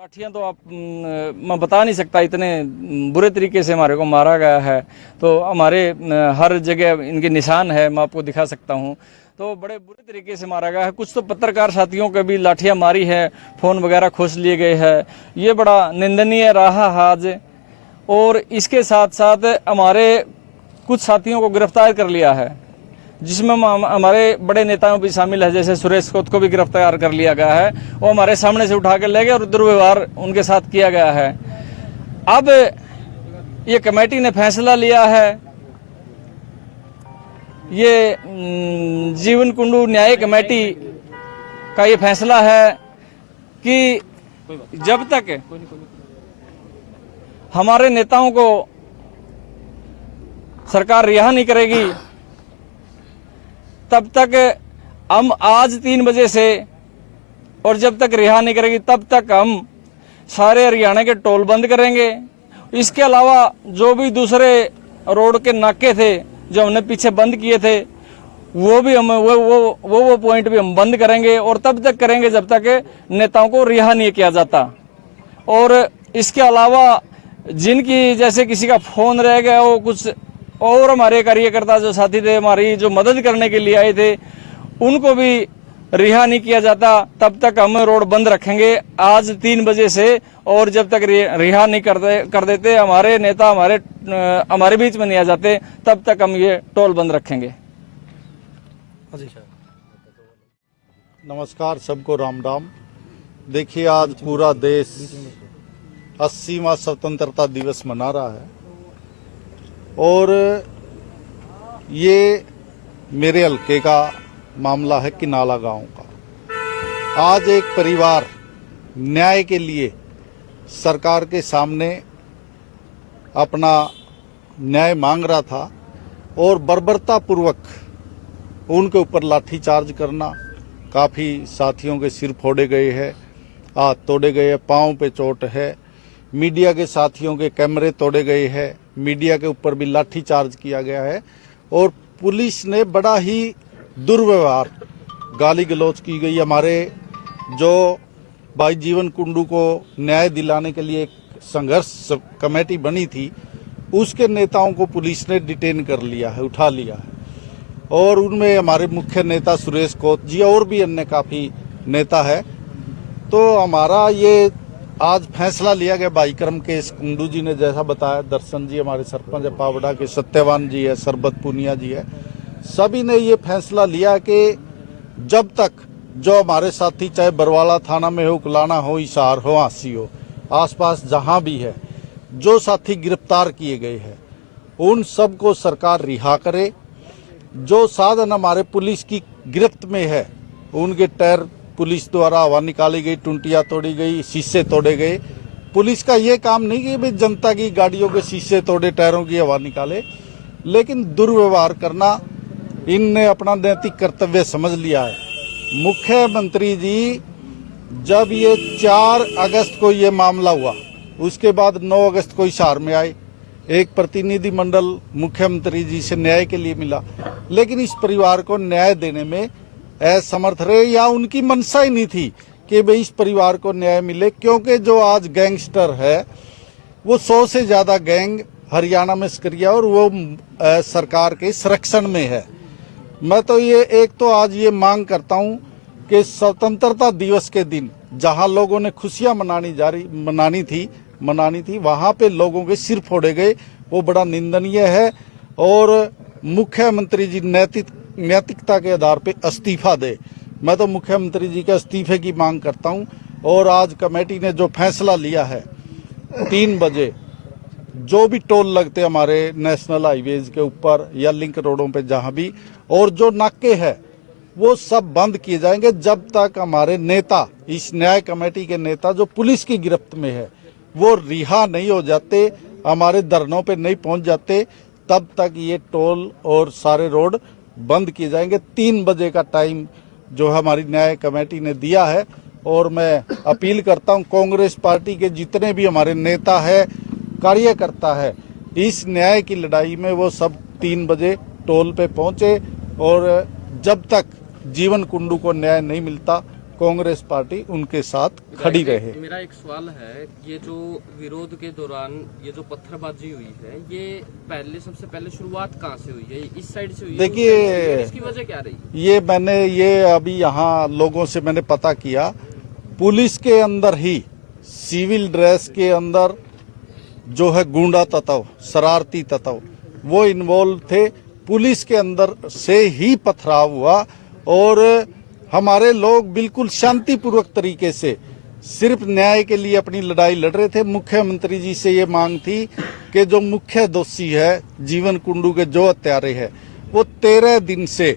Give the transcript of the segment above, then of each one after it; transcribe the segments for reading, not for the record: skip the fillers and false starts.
लाठियाँ तो आप मैं बता नहीं सकता, इतने बुरे तरीके से हमारे को मारा गया है। तो हमारे हर जगह इनके निशान है, मैं आपको दिखा सकता हूँ। तो बड़े बुरे तरीके से मारा गया है। कुछ तो पत्रकार साथियों के भी लाठियाँ मारी है, फ़ोन वगैरह खोस लिए गए हैं। ये बड़ा निंदनीय रहा आज। और इसके साथ साथ हमारे कुछ साथियों को गिरफ्तार कर लिया है, जिसमें हमारे बड़े नेताओं भी शामिल है। जैसे सुरेश कोत को भी गिरफ्तार कर लिया गया है। वो हमारे सामने से उठा के ले गए और दुर्व्यवहार उनके साथ किया गया है। अब ये कमेटी ने फैसला लिया है, ये जीवन कुंडू न्याय कमेटी का ये फैसला है कि जब तक हमारे नेताओं को सरकार रिहा नहीं करेगी, तब तक हम आज 3 बजे से, और जब तक रिहा नहीं करेगी तब तक हम सारे हरियाणा के टोल बंद करेंगे। इसके अलावा जो भी दूसरे रोड के नाके थे जो हमने पीछे बंद किए थे, वो भी हम वो पॉइंट भी हम बंद करेंगे, और तब तक करेंगे जब तक नेताओं को रिहा नहीं किया जाता। और इसके अलावा जिनकी जैसे किसी का फोन रह गया हो, कुछ और हमारे कार्यकर्ता जो साथी थे, हमारी जो मदद करने के लिए आए थे, उनको भी रिहा नहीं किया जाता, तब तक हम रोड बंद रखेंगे आज 3 बजे से। और जब तक रिहा नहीं कर देते, हमारे नेता हमारे बीच में नहीं आ जाते, तब तक हम ये टोल बंद रखेंगे। नमस्कार, सबको राम राम। देखिए, आज पूरा देश 80वां स्वतंत्रता दिवस मना रहा है, और ये मेरे हल्के का मामला है, किनाला गांव का। आज एक परिवार न्याय के लिए सरकार के सामने अपना न्याय मांग रहा था, और बर्बरतापूर्वक उनके ऊपर लाठीचार्ज करना, काफ़ी साथियों के सिर फोड़े गए हैं, हाथ तोड़े गए हैं, पाँव पे चोट है, मीडिया के साथियों के कैमरे तोड़े गए हैं, मीडिया के ऊपर भी लाठीचार्ज किया गया है, और पुलिस ने बड़ा ही दुर्व्यवहार, गाली गलौज की गई। हमारे जो भाई जीवन कुंडू को न्याय दिलाने के लिए एक संघर्ष कमेटी बनी थी, उसके नेताओं को पुलिस ने डिटेन कर लिया है, उठा लिया है। और उनमें हमारे मुख्य नेता सुरेश कोत जी और भी अन्य काफ़ी नेता है। तो हमारा ये आज फैसला लिया गया भाईक्रम के कुंडू जी ने जैसा बताया, दर्शन जी हमारे सरपंच है पावड़ा के, सत्यवान जी है, सरबत पुनिया जी है, सभी ने ये फैसला लिया कि जब तक जो हमारे साथी, चाहे बरवाला थाना में हो, कुलाना हो, हिसार हो, हांसी हो, आसपास जहां भी है, जो साथी गिरफ्तार किए गए हैं, उन सबको सरकार रिहा करे। जो साधन हमारे पुलिस की गिरफ्त में है, उनके टायर पुलिस द्वारा हवा निकाली गई, टुंटियाँ तोड़ी गई, शीशे तोड़े गए। पुलिस का ये काम नहीं कि भाई जनता की गाड़ियों के शीशे तोड़े, टायरों की हवा निकाले, लेकिन दुर्व्यवहार करना इनने अपना नैतिक कर्तव्य समझ लिया है। मुख्यमंत्री जी, जब ये 4 अगस्त को ये मामला हुआ, उसके बाद 9 अगस्त को हिसार में आए, एक प्रतिनिधि मंडल मुख्यमंत्री जी से न्याय के लिए मिला, लेकिन इस परिवार को न्याय देने में असमर्थ रहे, या उनकी मंशा ही नहीं थी कि भाई इस परिवार को न्याय मिले। क्योंकि जो आज गैंगस्टर है, वो 100 से ज्यादा गैंग हरियाणा में सक्रिय, और वो सरकार के संरक्षण में है। मैं तो ये एक तो आज ये मांग करता हूँ कि स्वतंत्रता दिवस के दिन जहाँ लोगों ने खुशियाँ मनानी थी, वहाँ पे लोगों के सिर फोड़े गए, वो बड़ा निंदनीय है। और मुख्यमंत्री जी नैतिकता के आधार पे इस्तीफा दे। मैं तो मुख्यमंत्री जी के इस्तीफे की मांग करता हूं। और आज कमेटी ने जो फैसला लिया है, 3 बजे जो भी टोल लगते हमारे नेशनल हाईवेज के ऊपर या लिंक रोडों पे जहां भी, और जो नाके हैं, वो सब बंद किए जाएंगे जब तक हमारे नेता, इस न्याय कमेटी के नेता जो पुलिस की गिरफ्त में है, वो रिहा नहीं हो जाते, हमारे धरनों पे नहीं पहुंच जाते, तब तक ये टोल और सारे रोड बंद किए जाएंगे। 3 बजे का टाइम जो हमारी न्याय कमेटी ने दिया है। और मैं अपील करता हूं, कांग्रेस पार्टी के जितने भी हमारे नेता है, कार्यकर्ता है, इस न्याय की लड़ाई में वो सब 3 बजे टोल पे पहुंचे। और जब तक जीवन कुंडू को न्याय नहीं मिलता, कांग्रेस पार्टी उनके साथ खड़ी रहे। मेरा एक सवाल है, ये जो विरोध के दौरान ये जो पत्थरबाजी हुई है, ये सबसे पहले शुरुआत कहाँ से हुई है? इस साइड से हुई है? देखिए, इसकी वजह क्या रही? ये अभी यहाँ लोगों से मैंने पता किया, पुलिस के अंदर ही सिविल ड्रेस के अंदर जो है गुंडा तत्व, शरारती तत्व वो इन्वॉल्व थे। पुलिस के अंदर से ही पथराव हुआ और हमारे लोग बिल्कुल शांतिपूर्वक तरीके से सिर्फ न्याय के लिए अपनी लड़ाई लड़ रहे थे। मुख्यमंत्री जी से ये मांग थी कि जो मुख्य दोषी है जीवन कुंडू के जो हत्यारे है वो 13 दिन से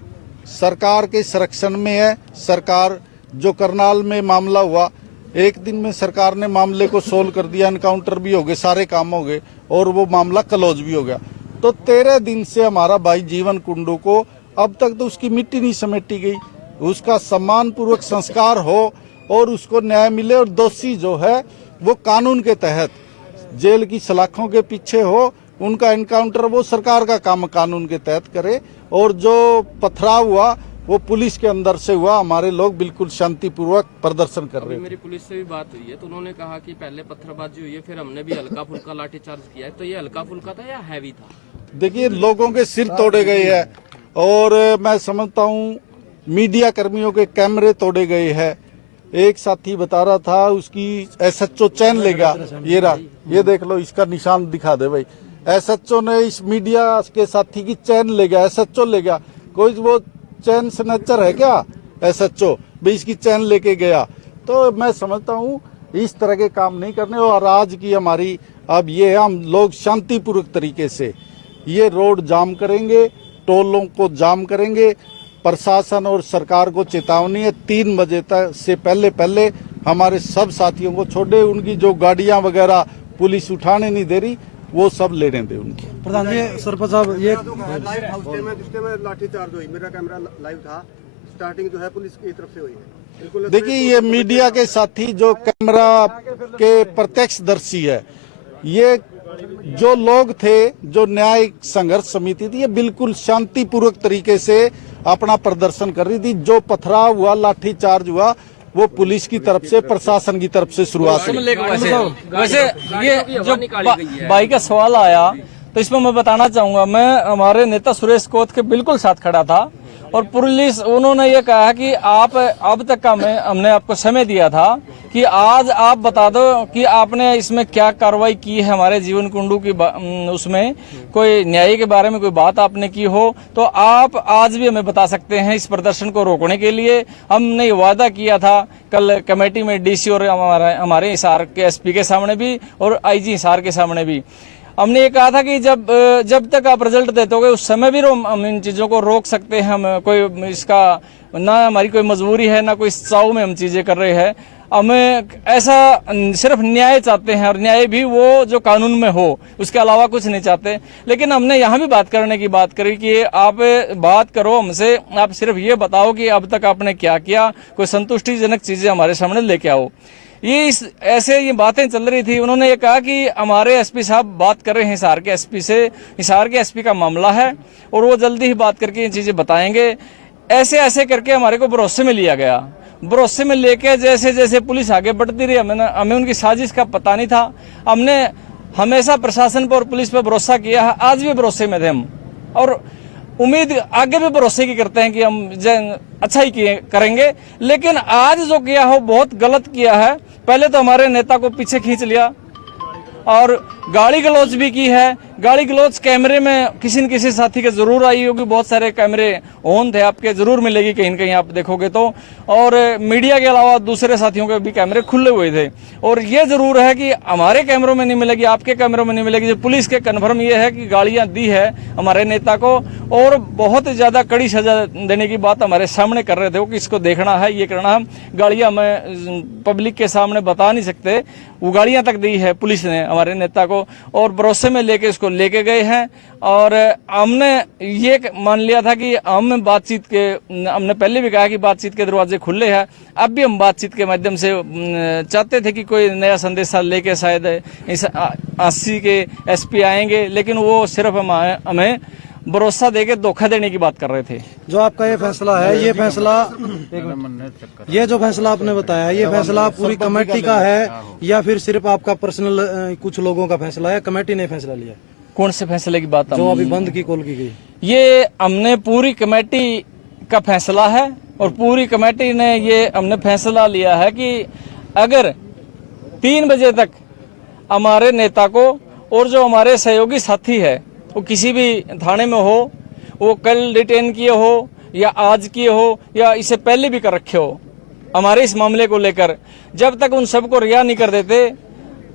सरकार के संरक्षण में है। सरकार जो करनाल में मामला हुआ, एक दिन में सरकार ने मामले को सोल्व कर दिया, एनकाउंटर भी हो गए, सारे काम हो गए और वो मामला क्लोज भी हो गया। तो 13 दिन से हमारा भाई जीवन कुंडू को अब तक तो उसकी मिट्टी नहीं समेटी गई, उसका सम्मान पूर्वक संस्कार हो और उसको न्याय मिले और दोषी जो है वो कानून के तहत जेल की सलाखों के पीछे हो, उनका एनकाउंटर वो सरकार का काम कानून के तहत करे। और जो पथराव हुआ वो पुलिस के अंदर से हुआ। हमारे लोग बिल्कुल शांतिपूर्वक प्रदर्शन कर रहे हैं। मेरी पुलिस से भी बात हुई है तो उन्होंने कहा कि पहले पत्थरबाजी हुई है, फिर हमने भी हल्का फुल्का लाठीचार्ज किया है। तो ये हल्का फुल्का था या हैवी था? देखिए, लोगों के सिर तोड़े गए हैं और मैं समझता हूँ मीडिया कर्मियों के कैमरे तोड़े गए हैं। एक साथी बता रहा था उसकी एसएचओ चैन लेगा, ये रहा, ये देख लो, इसका निशान दिखा दे भाई। एसएचओ ने इस मीडिया के साथी की चैन ले गया, एसएचओ ले गया। कोई वो चैन स्नैचर है क्या एसएचओ भाई, इसकी चैन लेके गया। तो मैं समझता हूँ इस तरह के काम नहीं करने। और आज की हमारी अब ये है, हम लोग शांतिपूर्वक तरीके से ये रोड जाम करेंगे, टोलों को जाम करेंगे। प्रशासन और सरकार को चेतावनी है, 3 बजे तक से पहले हमारे सब साथियों को छोड़े। उनकी जो गाड़ियां वगैरह पुलिस उठाने नहीं दे रही वो सब लेने दे उनकी। प्रधान जी, सरपंच साहब, ये लाइव लाठीचार्ज हुई, मेरा कैमरा लाइव था, स्टार्टिंग जो है पुलिस की तरफ से हुई है। बिल्कुल देखिए, ये मीडिया के साथी जो कैमरा के प्रत्यक्षदर्शी है, ये जो लोग थे, जो न्याय संघर्ष समिति थी, ये बिल्कुल शांतिपूर्वक तरीके से अपना प्रदर्शन कर रही थी। जो पथराव हुआ, लाठीचार्ज हुआ, वो पुलिस की तरफ से, प्रशासन की तरफ से शुरुआत हुई। वैसे ये जो भाई का सवाल आया तो इसमें मैं बताना चाहूंगा, मैं हमारे नेता सुरेश कोत के बिल्कुल साथ खड़ा था और पुलिस, उन्होंने ये कहा कि आप अब तक का हमने आपको समय दिया था कि आज आप बता दो कि आपने इसमें क्या कार्रवाई की है हमारे जीवन कुंडू की उसमें कोई न्याय के बारे में कोई बात आपने की हो तो आप आज भी हमें बता सकते हैं। इस प्रदर्शन को रोकने के लिए हमने वादा किया था कल कमेटी में, डीसी और हमारे हिसार के एसपी के सामने भी और आईजी हिसार के सामने भी हमने ये कहा था कि जब तक आप रिजल्ट देते होगे उस समय भी हम इन चीजों को रोक सकते हैं। हम कोई इसका ना हमारी कोई मजबूरी है ना कोई चाव में हम चीजें कर रहे हैं। हमें ऐसा सिर्फ न्याय चाहते हैं और न्याय भी वो जो कानून में हो, उसके अलावा कुछ नहीं चाहते। लेकिन हमने यहाँ भी बात करने की बात करी कि आप बात करो हमसे, आप सिर्फ ये बताओ कि अब तक आपने क्या किया, कोई संतुष्टिजनक चीजें हमारे सामने लेके आओ। ऐसे ये बातें चल रही थी। उन्होंने ये कहा कि हमारे एसपी साहब बात कर रहे हैं हिसार के एसपी से, हिसार के एसपी का मामला है और वो जल्दी ही बात करके ये चीजें बताएंगे। ऐसे करके हमारे को भरोसे में लिया गया। भरोसे में लेके जैसे जैसे पुलिस आगे बढ़ती रही, हमें उनकी साजिश का पता नहीं था। हमने हमेशा प्रशासन पर और पुलिस पर भरोसा किया है, आज भी भरोसे में थे हम और उम्मीद आगे भी भरोसे की करते हैं कि हम अच्छा ही करेंगे। लेकिन आज जो किया हो बहुत गलत किया है। पहले तो हमारे नेता को पीछे खींच लिया और गाली गलौज भी की है। गाली गलौज कैमरे में किसी न किसी साथी के जरूर आई होगी, बहुत सारे कैमरे ऑन थे, आपके जरूर मिलेगी कहीं न कहीं आप देखोगे तो। और मीडिया के अलावा दूसरे साथियों के भी कैमरे खुले हुए थे। और ये जरूर है कि हमारे कैमरों में नहीं मिलेगी, आपके कैमरों में नहीं मिलेगी। जो पुलिस के कन्फर्म ये है कि गालियां दी है हमारे नेता को और बहुत ज्यादा कड़ी सजा देने की बात हमारे सामने कर रहे थे कि इसको देखना है, ये करना है। गालियां मैं पब्लिक के सामने बता नहीं सकते, वो गालियां तक दी है पुलिस ने हमारे नेता को और भरोसे में लेके इसको लेके गए हैं। और हमने ये मान लिया था कि हम बातचीत के, हमने पहले भी कहा कि बातचीत के दरवाजे खुले हैं। अब भी हम बातचीत के माध्यम से चाहते थे कि कोई नया संदेशा लेके शायद इस 80 के एसपी आएंगे, लेकिन वो सिर्फ हमें भरोसा देके धोखा देने की बात कर रहे थे। जो आपका ये फैसला है, ये फैसला ये जो फैसला आपने बताया है, ये फैसला पूरी कमेटी का है या फिर सिर्फ आपका पर्सनल कुछ लोगों का फैसला है? कमेटी ने फैसला लिया? कौन से फैसले की बात? जो अभी बंद की कॉल की गई, ये हमने पूरी कमेटी का फैसला है और पूरी कमेटी ने ये हमने फैसला लिया है कि अगर 3 बजे तक हमारे नेता को और जो हमारे सहयोगी साथी है वो किसी भी थाने में हो, वो कल डिटेन किए हो या आज किए हो या इससे पहले भी कर रखे हो, हमारे इस मामले को लेकर जब तक उन सबको रिहा नहीं कर देते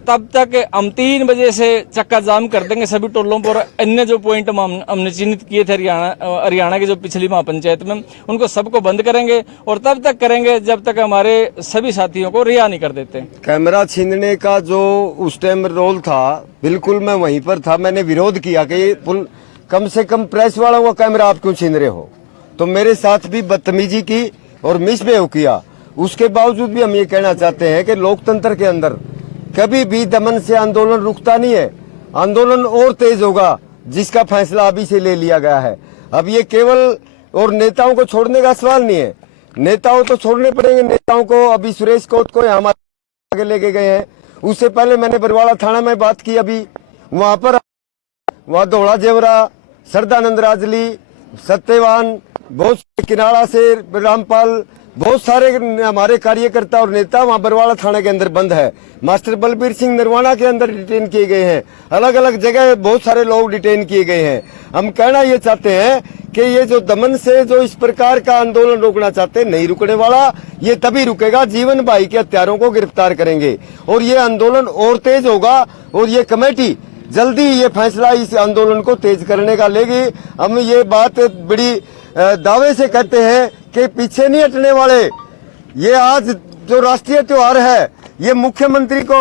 तब तक हम 3 बजे से चक्का जाम कर देंगे सभी टोलों पर। अन्य जो पॉइंट हमने चिन्हित किए थे हरियाणा के जो पिछली महापंचायत में, उनको सबको बंद करेंगे और तब तक करेंगे जब तक हमारे सभी साथियों को रिहा नहीं कर देते। कैमरा छीनने का जो उस टाइम रोल था, बिल्कुल मैं वहीं पर था। मैंने विरोध किया कि कम से कम प्रेस वालों का कैमरा आप क्यों छीन रहे हो। तो मेरे साथ भी बदतमीजी की और मिसबिहेव किया। उसके बावजूद भी हम ये कहना चाहते हैं कि लोकतंत्र के अंदर कभी भी दमन से आंदोलन रुकता नहीं है। आंदोलन और तेज होगा जिसका फैसला अभी से ले लिया गया है। अब ये केवल और नेताओं को छोड़ने का सवाल नहीं है, नेताओं तो छोड़ने पड़ेंगे। नेताओं को अभी सुरेश कोट को हमारे आगे लेके गए हैं। उससे पहले मैंने बरवाड़ा थाना में बात की, अभी वहां धौला जेवरा, सरदानंद राजली, सत्यवान, बहुत किनारा से रामपाल, बहुत सारे हमारे कार्यकर्ता और नेता वहां बरवाड़ा थाने के अंदर बंद है। मास्टर बलबीर सिंह नरवाना के अंदर डिटेन किए गए हैं। अलग अलग जगह बहुत सारे लोग डिटेन किए गए हैं। हम कहना ये चाहते हैं कि ये जो दमन से जो इस प्रकार का आंदोलन रोकना चाहते हैं, नहीं रुकने वाला। ये तभी रुकेगा जीवन भाई के हत्यारों को गिरफ्तार करेंगे और ये आंदोलन और तेज होगा। और ये कमेटी जल्दी ये फैसला इस आंदोलन को तेज करने का लेगी। हम ये बात बड़ी दावे से कहते हैं कि पीछे नहीं हटने वाले। ये आज जो राष्ट्रीय त्योहार है, ये मुख्यमंत्री को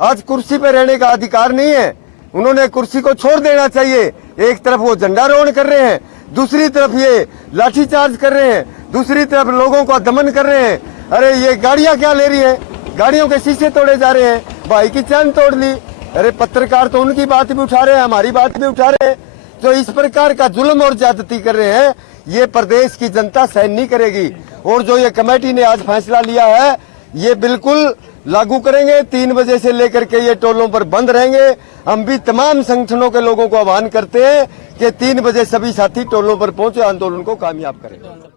आज कुर्सी पे रहने का अधिकार नहीं है। उन्होंने कुर्सी को छोड़ देना चाहिए। एक तरफ वो झंडारोहण कर रहे हैं, दूसरी तरफ ये लाठीचार्ज कर रहे हैं, दूसरी तरफ लोगों का दमन कर रहे हैं। अरे ये गाड़ियां क्या ले रही है, गाड़ियों के शीशे तोड़े जा रहे हैं, भाई की चैन तोड़ ली। अरे पत्रकार तो उनकी बात भी उठा रहे हैं, हमारी बात भी उठा रहे हैं। जो इस प्रकार का जुल्म और ज्यादती कर रहे हैं, ये प्रदेश की जनता सहन नहीं करेगी। और जो ये कमेटी ने आज फैसला लिया है, ये बिल्कुल लागू करेंगे। 3 बजे से लेकर के ये टोलों पर बंद रहेंगे। हम भी तमाम संगठनों के लोगों को आह्वान करते हैं कि 3 बजे सभी साथी टोलों पर पहुंचे, आंदोलन को कामयाब करें।